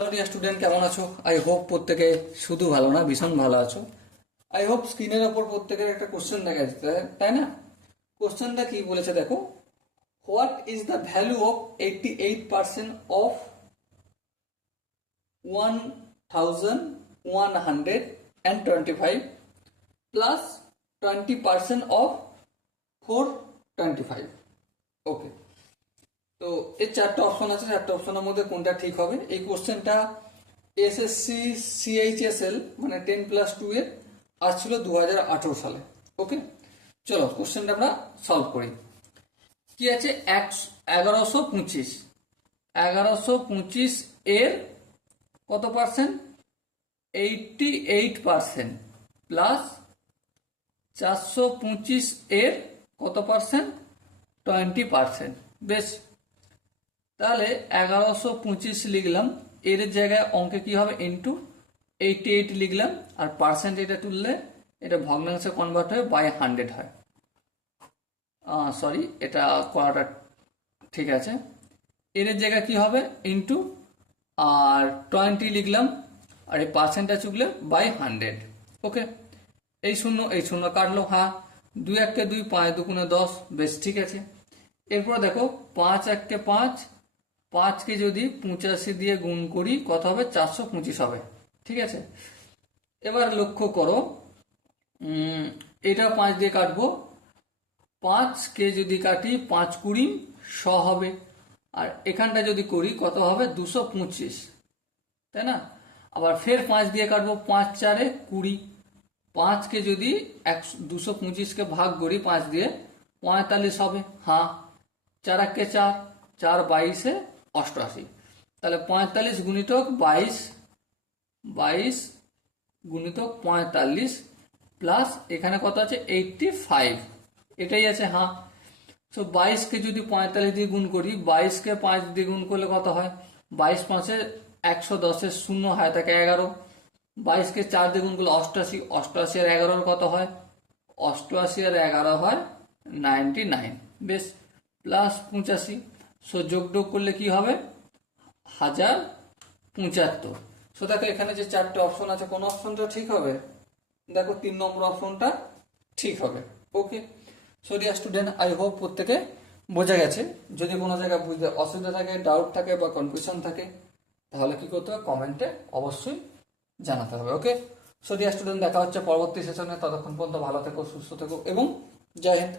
Hello dear student, কেমন আছো? I hope প্রত্যেকে শুধু ভালো না, ভীষণ ভালো আছো। আই হোপ স্ক্রিনের ওপর প্রত্যেকের একটা কোশ্চেন দেখা যাচ্ছে, তাই না? কোশ্চেনটা কি বলেছে দেখো। What is the value of 88% of 1125 plus 20% of 425? ওকে, তো এই চারটে অপশন আছে, চারটে অপশনের মধ্যে কোনটা ঠিক হবে? এই কোশ্চেনটা এসএসসি সিএইচএসএল মানে 10+2 এর আসছিল 2018 সালে। ওকে, চলো কোশ্চেনটা আমরা সলভ করি। কি আছে? 1125 1125 এর কত পার্সেন্ট? 88% প্লাস 425 এর কত পার্সেন্ট? 20%। বেশ, তাহলে 1125 লিখলাম, এর জায়গায় অঙ্কে কি হবে? ইন্টু 88 লিখলাম, আর পার্সেন্ট এটা তুললে এটা ভগ্নাংশে কনভার্ট হয়ে বাই 100 হয়। সরি, এটা করাটা ঠিক আছে। এর জায়গায় কি হবে? ইন্টু আর 20 লিখলাম, আর এই পার্সেন্টটা চুকলে বাই 100। ওকে, এই শূন্য এই শূন্য কাটলো, হ্যাঁ। 2 1 2, 5 2 10। বেশ, ঠিক আছে। এরপর দেখো 5 1 5, 5কে যদি 85 দিয়ে গুণ করি কত হবে? 425 হবে। ঠিক আছে, এবার লক্ষ্য করো, এটা 5 দিয়ে কাটবো। 5কে যদি কাটি 5 20 100 হবে, আর এখানটা যদি করি কত হবে? 225, তাই না? আবার ফের 5 দিয়ে কাটবো, 5 4 20। 5কে যদি 225কে ভাগ করি 5 দিয়ে, 45 হবে, হ্যাঁ। 4 1 4, 4 22 88। তাহলে 45 গুণিতক 22, 22 গুণিতক 45 প্লাস এখানে কত আছে? 85, এটাই আছে, হ্যাঁ। তো 22কে যদি 45 দিয়ে গুণ করি, 22কে 5 দিয়ে গুণ করলে কত হয়? 22 5 110, শূন্য হয় থাকে 11। 22কে 4 দিয়ে গুণ করলে 88, 88 আর 11 কত হয়? 88 আর 11 হয় 99। বেশ, প্লাস 85, যোগ করলে কি হবে? 1075। সো দেখো এখানে যে চারটে অপশন আছে, কোন অপশনটা ঠিক হবে? দেখো 3 নম্বর অপশনটা ঠিক হবে। Okay, so dear student, I hope প্রত্যেকে বোঝা গেছে। যদি কোনো জায়গায় বুঝতে অসুবিধা থাকে, ডাউট থাকে বা কনফিউশন থাকে, তাহলে কি করতে হবে? কমেন্টে অবশ্যই জানাতে হবে। ওকে, সো ডিয়ার স্টুডেন্ট, দেখা হচ্ছে পরবর্তী সেশনে। ততক্ষণ পর্যন্ত ভালো থেকো, সুস্থ থেকো এবং জয় হিন্দ।